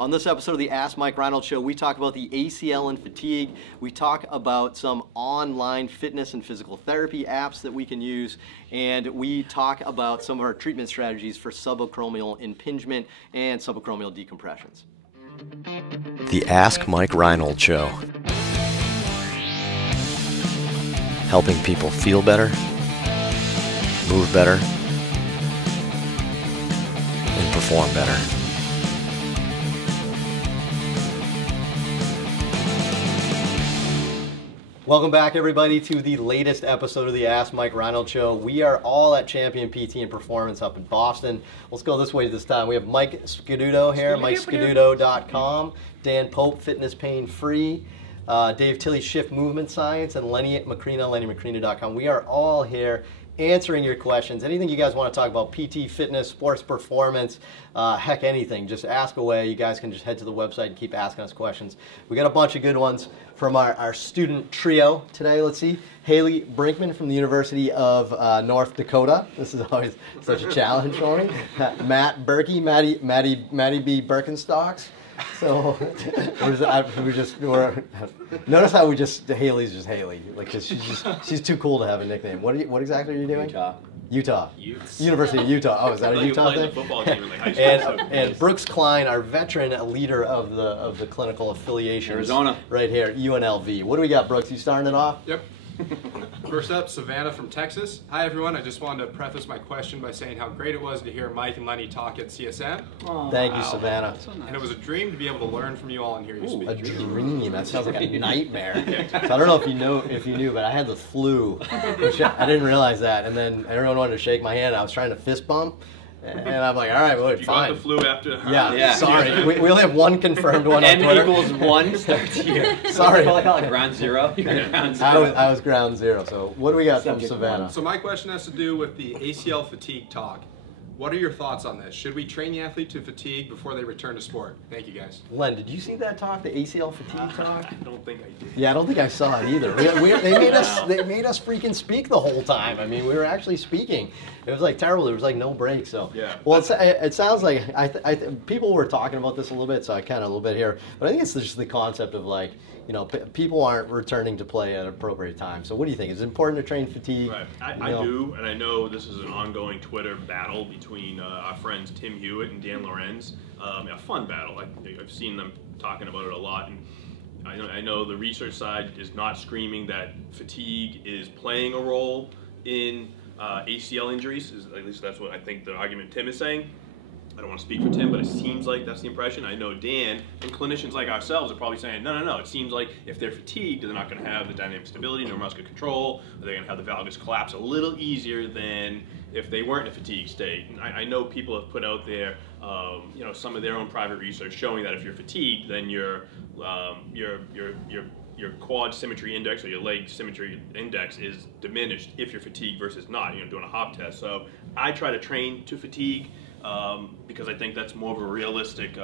On this episode of the Ask Mike Reinold Show, we talk about the ACL and fatigue. We talk about some online fitness and physical therapy apps that we can use, and we talk about some of our treatment strategies for subacromial impingement and subacromial decompressions. The Ask Mike Reinold Show. Helping people feel better, move better, and perform better. Welcome back, everybody, to the latest episode of the Ask Mike Reinold Show. We are all at Champion PT and Performance up in Boston. Let's go this way this time. We have Mike Scaduto here, MikeScaduto.com, Dan Pope, Fitness Pain Free, Dave Tilley, Shift Movement Science, and Lenny Macrina, LennyMacrina.com. We are all here answering your questions. Anything you guys want to talk about, PT, fitness, sports performance, heck, anything, just ask away. You guys can just head to the website and keep asking us questions. We got a bunch of good ones from our student trio today. Let's see. Haley Brinkman from the University of North Dakota. This is always such a challenge for me. Matt Berkey, Maddie B. Birkenstocks. So notice how Haley's just Haley, like, 'cause she's too cool to have a nickname. What exactly are you doing? Utah. University of Utah. Oh, is that a Utah thing? Football team in high school. And Brooks Klein, our veteran leader of the clinical affiliations, Arizona, right here, UNLV. What do we got, Brooks? You starting it off? Yep. First up, Savannah from Texas. Hi everyone, I just wanted to preface my question by saying how great it was to hear Mike and Lenny talk at CSM. Oh, thank you, Savannah. So nice. And it was a dream to be able to learn from you all and hear you speak. A dream? That sounds like a nightmare. So I don't know if you knew, but I had the flu. Which I didn't realize that, and then everyone wanted to shake my hand. I was trying to fist bump. And I'm like, all right, well, you fine. got the flu after. Yeah. Sorry. We only have one confirmed one on Twitter. N equals 1 starts here. Sorry. Call it ground zero. Ground zero. I was ground zero. So what do we got from Savannah? So my question has to do with the ACL fatigue talk. What are your thoughts on this? Should we train the athlete to fatigue before they return to sport? Thank you, guys. Len, did you see that talk, the ACL fatigue talk? I don't think I did. Yeah, I don't think I saw it either. They made us freaking speak the whole time. I mean, we were actually speaking. It was like terrible. There was like no break. So yeah. Well, it sounds like people were talking about this a little bit. So I kind of a little bit here, but I think it's just the concept of, like, you know, people aren't returning to play at an appropriate time. So what do you think? Is it important to train fatigue? Right. I do, and I know this is an ongoing Twitter battle between our friends Tim Hewitt and Dan Lorenz. A fun battle. I've seen them talking about it a lot, and I know the research side is not screaming that fatigue is playing a role in ACL injuries. At least that's what I think the argument Tim is saying. I don't want to speak for Tim, but it seems like that's the impression. I know Dan and clinicians like ourselves are probably saying, no. It seems like if they're fatigued, they're not going to have the dynamic stability, neuromuscular control, or they're going to have the valgus collapse a little easier than if they weren't in a fatigue state. And I know people have put out there, some of their own private research showing that if you're fatigued, then your quad symmetry index or your leg symmetry index is diminished if you're fatigued versus not. Doing a hop test. So I try to train to fatigue. Because I think that's more of a realistic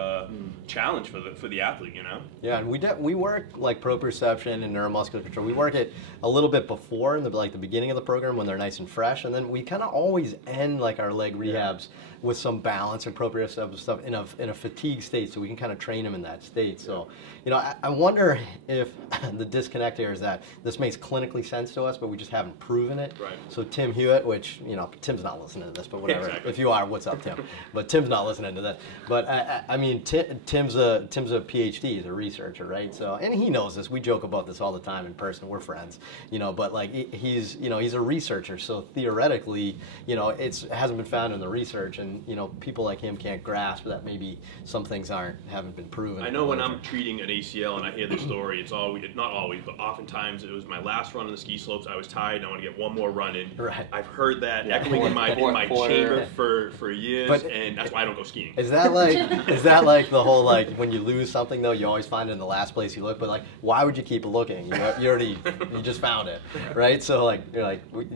challenge for the athlete, Yeah, and we work like proprioception and neuromuscular control. We work it a little bit before in the beginning of the program when they're nice and fresh, and then we kind of always end like our leg rehabs with some balance and proprioceptive stuff in a fatigue state, so we can kind of train them in that state. So, I wonder if the disconnect here is that this makes clinically sense to us, but we just haven't proven it. Right. So Tim Hewitt, which Tim's not listening to this, but whatever. Exactly. If you are, what's up, Tim? But Tim's not listening to that. But I mean, Tim's a PhD. He's a researcher, right? So, and he knows this. We joke about this all the time in person. We're friends, But like he's a researcher. So theoretically, it hasn't been found in the research, and people like him can't grasp that maybe some things haven't been proven. I know when I'm treating an ACL and I hear the story, it's not always, but oftentimes it was my last run on the ski slopes. I was tired. And I want to get one more run in. Right. I've heard that echoing in my chamber for years, and that's why I don't go skiing. Is that like the whole, like, when you lose something though, you always find it in the last place you look? But like, why would you keep looking? You just found it, right? So like,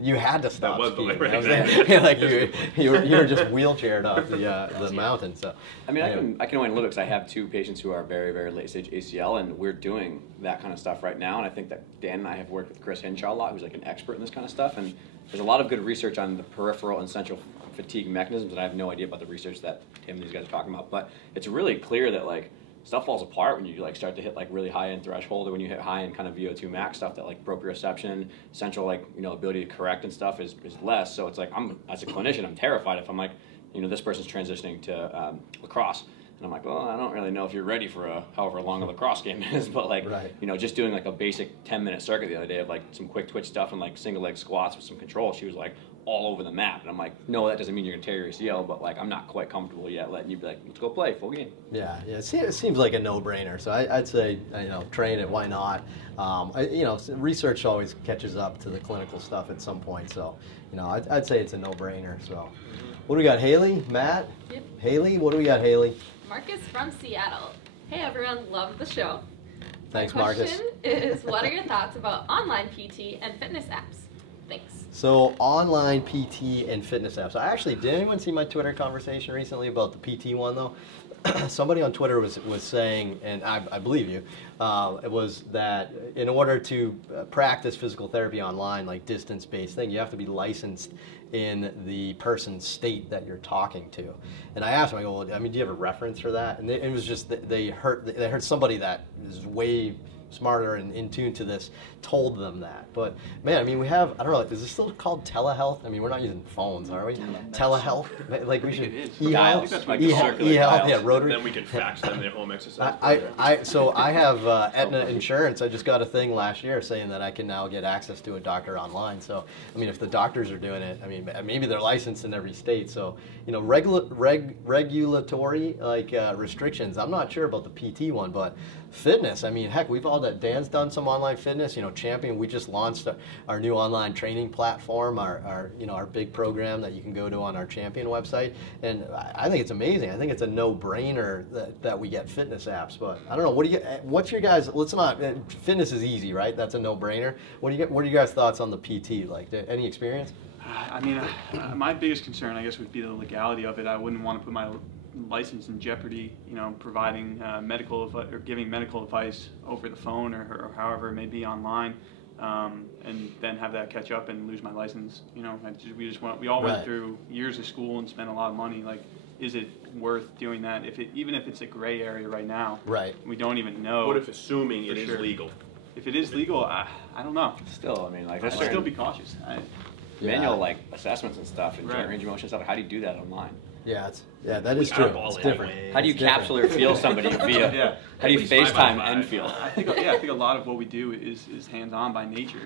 you had to stop skiing. Exactly. You were just wheelchaired off the mountain. So I mean, I can only live it because I have 2 patients who are very, very late stage ACL, and we're doing that kind of stuff right now. And I think that Dan and I have worked with Chris Henshaw a lot, who's like an expert in this kind of stuff. And there's a lot of good research on the peripheral and central fatigue mechanisms, and I have no idea about the research that Tim and these guys are talking about. But it's really clear that, like, stuff falls apart when you like start to hit like really high end threshold, or when you hit high end kind of VO2 max stuff that like proprioception, central like ability to correct and stuff is less. So it's like as a clinician, I'm terrified if I'm like, this person's transitioning to lacrosse. And I'm like, well, I don't really know if you're ready for a however long a lacrosse game is, but like, just doing like a basic 10-minute circuit the other day of like some quick twitch stuff and like single leg squats with some control. She was like all over the map, and I'm like, no, that doesn't mean you're gonna tear your ACL, but like I'm not quite comfortable yet letting you be like, let's go play full game. Yeah, it seems like a no-brainer. So I'd say train it. Why not? Research always catches up to the clinical stuff at some point. So I'd say it's a no-brainer. So what do we got, Haley, Matt? Yep. Haley, what do we got, Haley? Marcus from Seattle. Hey everyone, love the show. Thanks, My Marcus. question is, what are your thoughts about online PT and fitness apps? Thanks. So online PT and fitness apps. Did anyone see my Twitter conversation recently about the PT one though? Somebody on Twitter was saying, and I believe you, it was that in order to practice physical therapy online, like distance-based thing, you have to be licensed in the person's state that you're talking to. And I asked him, I go, well, do you have a reference for that? And it was just that they heard somebody that is way smarter and in tune to this told them that. But man, we have, I don't know, is this still called telehealth? We're not using phones, are we? Telehealth? Like we should e-health, yeah, rotary. Then we can fax them their home exercise. So I have Aetna insurance. I just got a thing last year saying that I can now get access to a doctor online. So if the doctors are doing it, maybe they're licensed in every state. So regulatory restrictions. I'm not sure about the PT one, but fitness. Heck, we've all done. Dan's done some online fitness. Champion. We just launched our new online training platform. Our big program that you can go to on our Champion website. And I think it's amazing. I think it's a no-brainer that we get fitness apps. But I don't know. What's your guys? Let's not. Fitness is easy, right? That's a no-brainer. What are you guys' thoughts on the PT? Any experience? My biggest concern, I guess, would be the legality of it. I wouldn't want to put my license in jeopardy, providing medical or giving medical advice over the phone or however it may be online, and then have that catch up and lose my license. We all went through years of school and spent a lot of money. Is it worth doing that? Even if it's a gray area right now, we don't even know. What if assuming it is legal? If it is legal, I don't know. Still, I'd still be cautious. Manual assessments and stuff and joint range of motion stuff. How do you do that online? Yeah, that is true. It's different. How do you capsule or feel somebody via? How do you FaceTime and feel? I think a lot of what we do is hands-on by nature.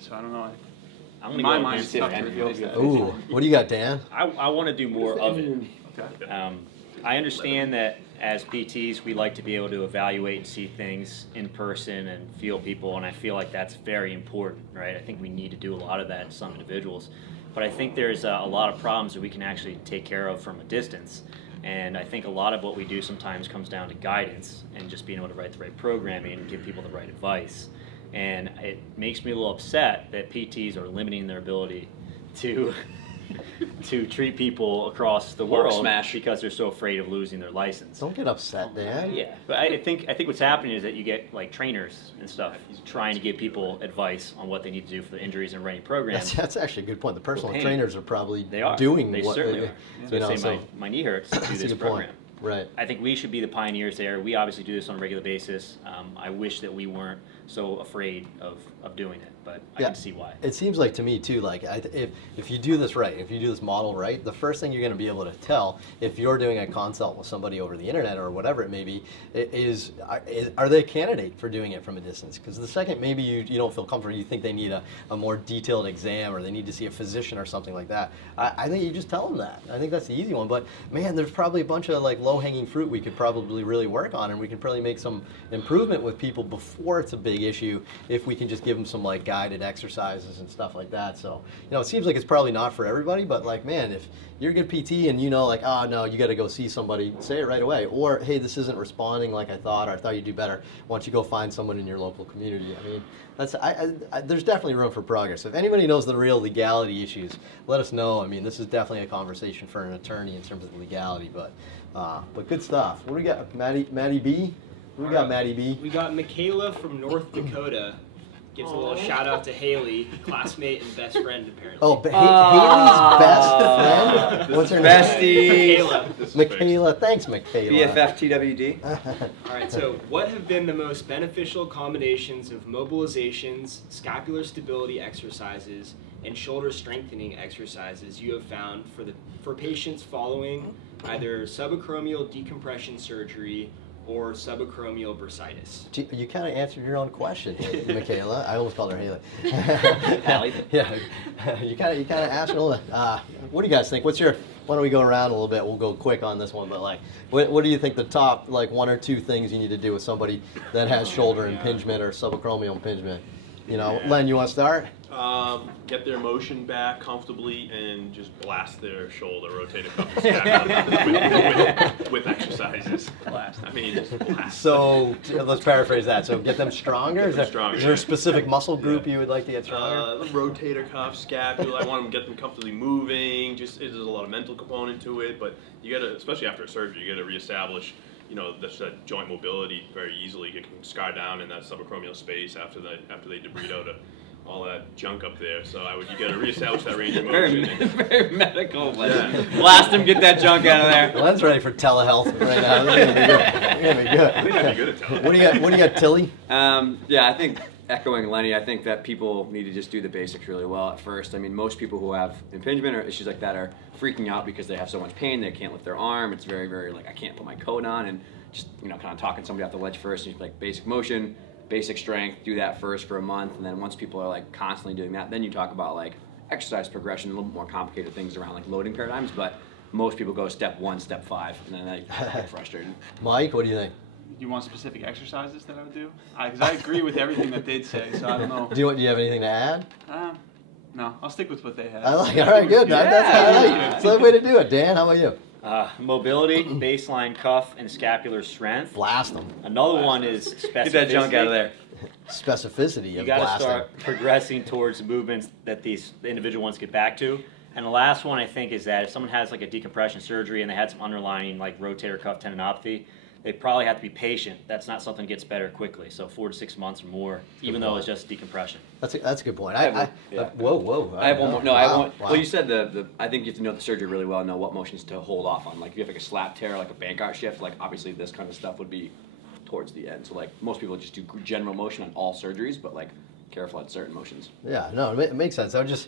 So I don't know. I'm in my mind, it's tough to replace that. Ooh, what do you got, Dan? I want to do more of it. Okay. I understand that as PTs, we like to be able to evaluate and see things in person and feel people, and I feel like that's very important, right? I think we need to do a lot of that in some individuals. But I think there's a lot of problems that we can actually take care of from a distance. And I think a lot of what we do sometimes comes down to guidance and just being able to write the right programming and give people the right advice. And it makes me a little upset that PTs are limiting their ability to treat people across the world because they're so afraid of losing their license. Don't get upset, Dan. Yeah, but I think what's happening is that you get trainers and stuff trying to give people advice on what they need to do for the injuries and running programs. That's actually a good point. The personal trainers are probably doing what certainly are. So my knee hurts to do this program. Point. Right. I think we should be the pioneers there. We obviously do this on a regular basis. I wish that we weren't so afraid of doing it, but I can see why. It seems like to me too, if you do this right, if you do this model right, the first thing you're going to be able to tell if you're doing a consult with somebody over the internet or whatever it may be is are they a candidate for doing it from a distance? Because the second maybe you don't feel comfortable, you think they need a more detailed exam or they need to see a physician or something like that, I think you just tell them that. I think that's the easy one. But man, there's probably a bunch of low-hanging fruit we could probably really work on, and we can probably make some improvement with people before it's a big issue if we can just give them some guided exercises and stuff like that. So it seems like it's probably not for everybody, but man, if you're a good PT and oh no, you got to go see somebody, say it right away. Or hey, this isn't responding like I thought, or I thought you'd do better. Why don't you go find someone in your local community? There's definitely room for progress. If anybody knows the real legality issues, let us know. This is definitely a conversation for an attorney in terms of legality, but good stuff. What do we got, Maddie B? What do we got, Maddie B? We got Michaela from North Dakota. gives a little shout out to Haley, classmate and best friend apparently. Oh, Haley's best friend? What's her Bestie. Michaela. Michaela. Thanks, Michaela. BFF TWD. All right, so what have been the most beneficial combinations of mobilizations, scapular stability exercises, and shoulder strengthening exercises you have found for patients following either subacromial decompression surgery or subacromial bursitis? You kind of answered your own question, Michaela. I almost called her Haley. Hallie. Yeah, you kind of asked her. What do you guys think? Why don't we go around a little bit? We'll go quick on this one, but like, what do you think the top like 1 or 2 things you need to do with somebody that has shoulder impingement or subacromial impingement? You know, Len, you want to start? Get their motion back comfortably and just blast their shoulder, rotate a couple steps with exercises. Blast. I mean, just blast. So let's paraphrase that. So get them stronger. Is there a specific muscle group you would like to get stronger? The rotator cuff, scapula. I want them to get them comfortably moving. There's a lot of mental component to it, but you got to, especially after a surgery, you got to reestablish. You know, that joint mobility very easily. It can scar down in that subacromial space after they debride out all that junk up there. So you got to reestablish that range of motion. Very medical. Yeah. Blast him, get that junk out of there. Len's ready for telehealth right now. This is gonna be good. I think I'd be good at telehealth. What do you got, Tilly? Yeah, I think echoing Lenny, I think that people need to just do the basics really well at first. I mean, most people who have impingement or issues like that are freaking out because they have so much pain, they can't lift their arm. It's very, very like, I can't put my coat on, and just, you know, kind of talking somebody off the ledge first, and like basic motion, basic strength, do that first for a month, and then once people are like constantly doing that, then you talk about like exercise progression, a little bit more complicated things around like loading paradigms, but most people go step 1, step 5, and then they get frustrated. Mike, what do you think? You want specific exercises that I would do? Because I agree with everything that they'd say, so I don't know. Do you have anything to add? No, I'll stick with what they have. I like it. All right, good. Yeah. That's the way to do it. Dan, how about you? Mobility, baseline cuff, and scapular strength. Blast them. Another one is specificity. Get that junk out of there. Specificity You of got to blasting. start progressing towards the movements that the individual wants to get back to. And the last one I think is that if someone has like a decompression surgery and they had some underlying like rotator cuff tendinopathy, they probably have to be patient. That's not something that gets better quickly. So 4 to 6 months or more, even though it's just decompression. That's a good point. Whoa. I have one more. No, I have one. Wow. Well, you said I think you have to know the surgery really well and know what motions to hold off on. Like if you have like a slap tear, like a bank arch shift, like obviously this kind of stuff would be towards the end. So like most people just do general motion on all surgeries, but like careful at certain motions. Yeah, no, it makes sense. I would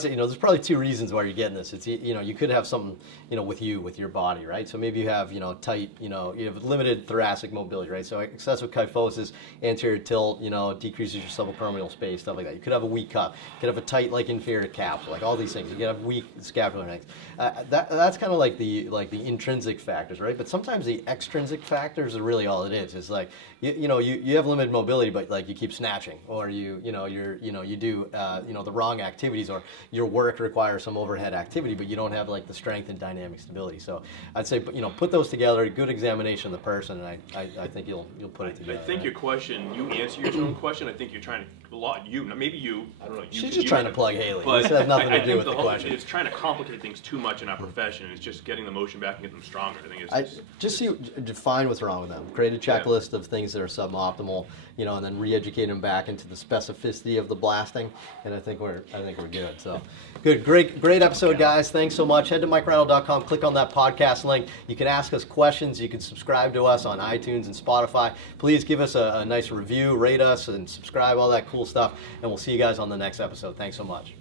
say, there's probably 2 reasons why you're getting this. It's, you could have something, with your body, right? So maybe you have, tight, you have limited thoracic mobility, right? So excessive kyphosis, anterior tilt, decreases your subacromial space, stuff like that. You could have a weak cuff. You could have a tight, like inferior capsule, like all these things. You could have weak scapular necks. That's kind of like the intrinsic factors, right? But sometimes the extrinsic factors are really all it is. It's like, you have limited mobility, but like you keep snatching, or you do the wrong activities, or your work requires some overhead activity, but you don't have like the strength and dynamic stability. So I'd say put those together, a good examination of the person, and I think you'll put it together. I think your question, you answer your own question. I think you're trying to maybe you, I don't know. She's just trying to plug Haley. But This has nothing to do with the the question. It's trying to complicate things too much in our profession. It's just getting the motion back and get them stronger. I think it's just define what's wrong with them. Create a checklist of things that are suboptimal, and then re-educate them back into the specificity of the blasting. And I think we're good. So good, great episode, guys. Thanks so much. Head to MikeReinold.com. Click on that podcast link. You can ask us questions. You can subscribe to us on iTunes and Spotify. Please give us a nice review, rate us, and subscribe. All that cool stuff. And we'll see you guys on the next episode. Thanks so much.